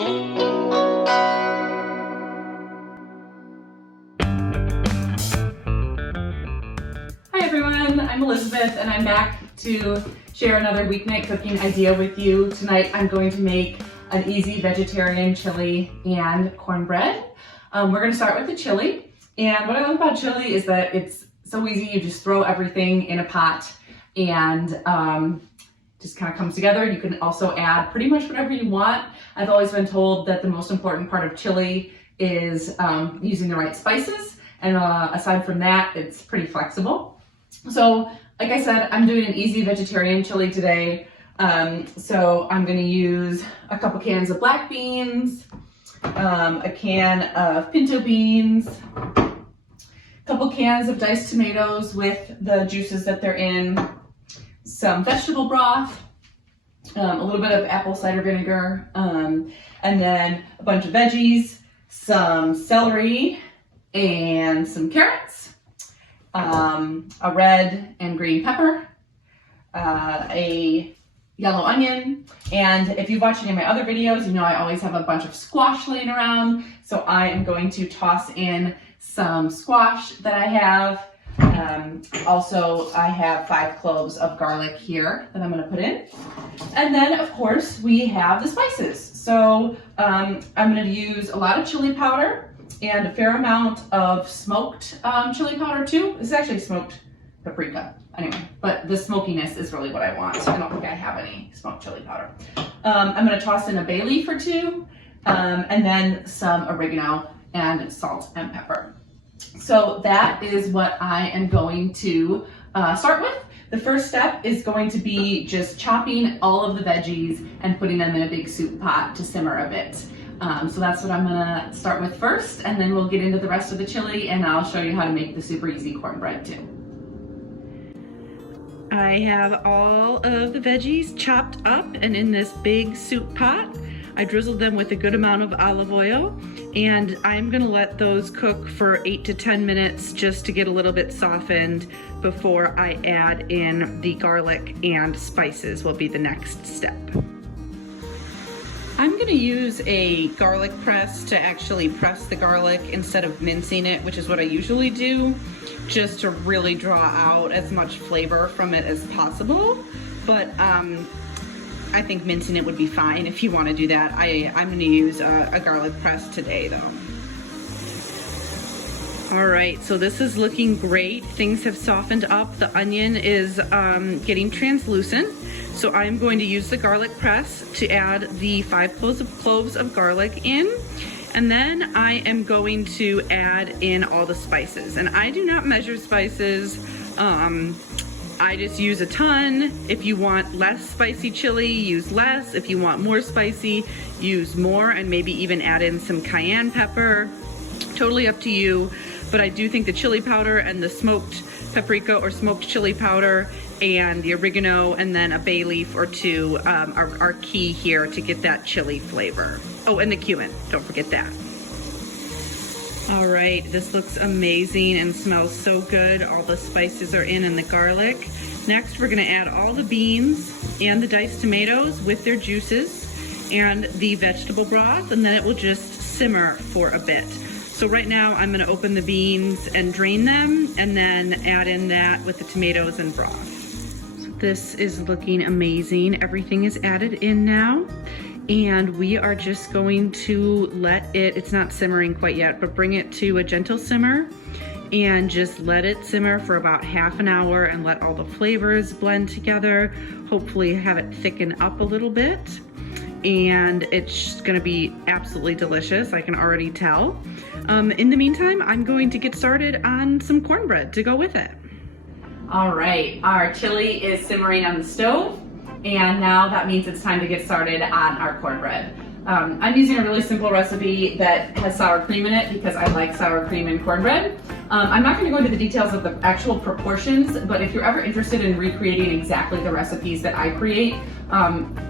Hi everyone, I'm Elizabeth and I'm back to share another weeknight cooking idea with you. Tonight I'm going to make an easy vegetarian chili and cornbread. We're going to start with the chili, and what I love about chili is that it's so easy. You just throw everything in a pot and just kind of comes together. You can also add pretty much whatever you want. I've always been told that the most important part of chili is using the right spices, and aside from that, it's pretty flexible. So like I said, I'm doing an easy vegetarian chili today. So I'm going to use a couple cans of black beans, a can of pinto beans, a couple cans of diced tomatoes with the juices that they're in, some vegetable broth, a little bit of apple cider vinegar, and then a bunch of veggies, some celery and some carrots, a red and green pepper, a yellow onion, and if you've watched any of my other videos, you know I always have a bunch of squash laying around, so I am going to toss in some squash that I have. Also, I have 5 cloves of garlic here that I'm going to put in. And then, of course, we have the spices. So I'm going to use a lot of chili powder and a fair amount of smoked chili powder too. This is actually smoked paprika. Anyway, but the smokiness is really what I want. I don't think I have any smoked chili powder. I'm going to toss in a bay leaf or 2, and then some oregano and salt and pepper. So that is what I am going to start with. The first step is going to be just chopping all of the veggies and putting them in a big soup pot to simmer a bit. So that's what I'm gonna start with first, and then we'll get into the rest of the chili and I'll show you how to make the super easy cornbread too. I have all of the veggies chopped up and in this big soup pot. I drizzled them with a good amount of olive oil, and I'm gonna let those cook for 8 to 10 minutes just to get a little bit softened before I add in the garlic and spices will be the next step. I'm gonna use a garlic press to actually press the garlic instead of mincing it, which is what I usually do, just to really draw out as much flavor from it as possible. But I think mincing it would be fine if you want to do that. I'm going to use a garlic press today though. All right, so this is looking great. Things have softened up. The onion is getting translucent. So I'm going to use the garlic press to add the 5 cloves of garlic in. And then I am going to add in all the spices. And I do not measure spices. I just use a ton. If you want less spicy chili, use less. If you want more spicy, use more, and maybe even add in some cayenne pepper. Totally up to you. But I do think the chili powder and the smoked paprika or smoked chili powder and the oregano and then a bay leaf or 2 are key here to get that chili flavor. Oh, and the cumin, don't forget that. All right, this looks amazing and smells so good. All the spices are in and the garlic. Next, we're gonna add all the beans and the diced tomatoes with their juices and the vegetable broth, and then it will just simmer for a bit. So right now, I'm gonna open the beans and drain them, and then add in that with the tomatoes and broth. So this is looking amazing. Everything is added in now. And we are just going to let it's not simmering quite yet, but bring it to a gentle simmer and just let it simmer for about half an hour and let all the flavors blend together. Hopefully have it thicken up a little bit. And it's gonna be absolutely delicious, I can already tell. In the meantime, I'm going to get started on some cornbread to go with it. All right, our chili is simmering on the stove. And now that means it's time to get started on our cornbread. I'm using a really simple recipe that has sour cream in it because I like sour cream in cornbread. I'm not going to go into the details of the actual proportions, but if you're ever interested in recreating exactly the recipes that I create,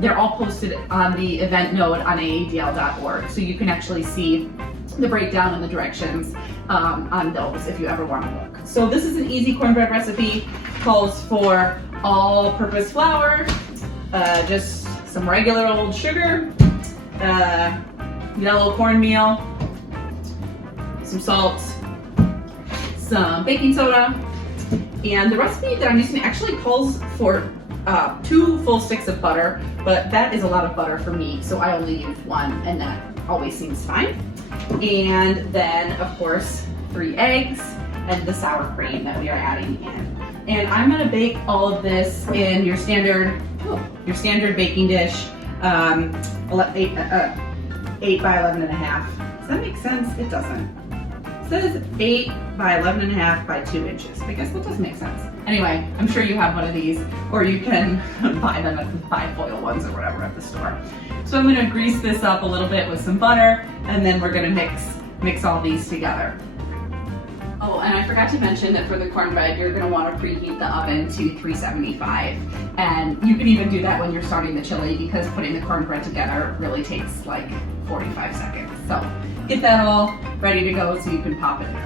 they're all posted on the event node on aadl.org, so you can actually see the breakdown and the directions on those if you ever want to look. So this is an easy cornbread recipe. Calls for all-purpose flour, just some regular old sugar, yellow cornmeal, some salt, some baking soda, and the recipe that I'm using actually calls for 2 full sticks of butter, but that is a lot of butter for me, so I only use 1, and that always seems fine. And then, of course, 3 eggs and the sour cream that we are adding in. And I'm gonna bake all of this in your standard baking dish, 8 by 11.5. Does that make sense? It doesn't. It says 8 by 11.5 by 2 inches. I guess that does make sense. Anyway, I'm sure you have one of these, or you can buy them at the bifoil ones or whatever at the store. So I'm gonna grease this up a little bit with some butter, and then we're gonna mix all these together. Oh, and I forgot to mention that for the cornbread, you're gonna wanna preheat the oven to 375. And you can even do that when you're starting the chili, because putting the cornbread together really takes like 45 seconds. So get that all ready to go so you can pop it in.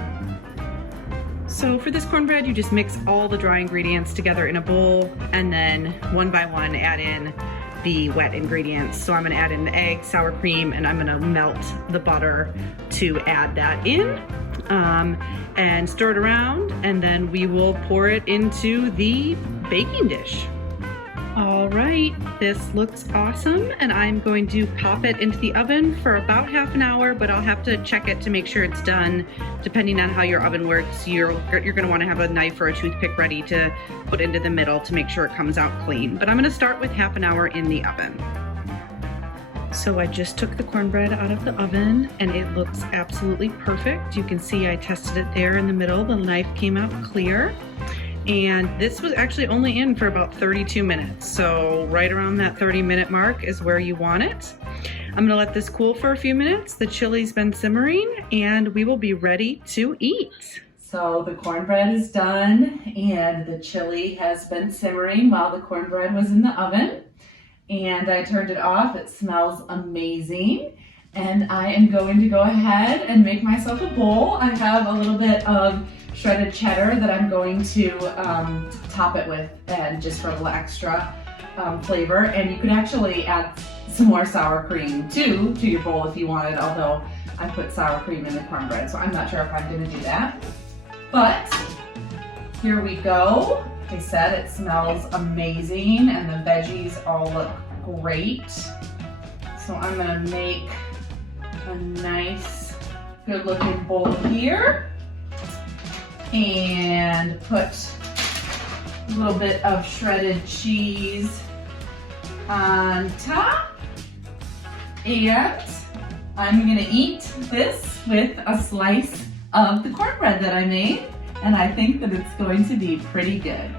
So for this cornbread, you just mix all the dry ingredients together in a bowl, and then one by one add in the wet ingredients. So I'm gonna add in the egg, sour cream, and I'm gonna melt the butter to add that in. And stir it around, and then we will pour it into the baking dish. All right, this looks awesome, and I'm going to pop it into the oven for about half an hour, but I'll have to check it to make sure it's done. Depending on how your oven works, you're gonna wanna have a knife or a toothpick ready to put into the middle to make sure it comes out clean. But I'm gonna start with half an hour in the oven. So I just took the cornbread out of the oven, and it looks absolutely perfect. You can see I tested it there in the middle. The knife came out clear. And this was actually only in for about 32 minutes. So right around that 30-minute mark is where you want it. I'm gonna let this cool for a few minutes. The chili's been simmering, and we will be ready to eat. So the cornbread is done, and the chili has been simmering while the cornbread was in the oven. And I turned it off. It smells amazing. And I am going to go ahead and make myself a bowl. I have a little bit of shredded cheddar that I'm going to top it with, and just for a little extra flavor. And you could actually add some more sour cream too to your bowl if you wanted, although I put sour cream in the cornbread, so I'm not sure if I'm gonna do that. But here we go. Like I said, it smells amazing, and the veggies all look great. So I'm gonna make a nice, good looking bowl here, and put a little bit of shredded cheese on top. And I'm gonna eat this with a slice of the cornbread that I made, and I think that it's going to be pretty good.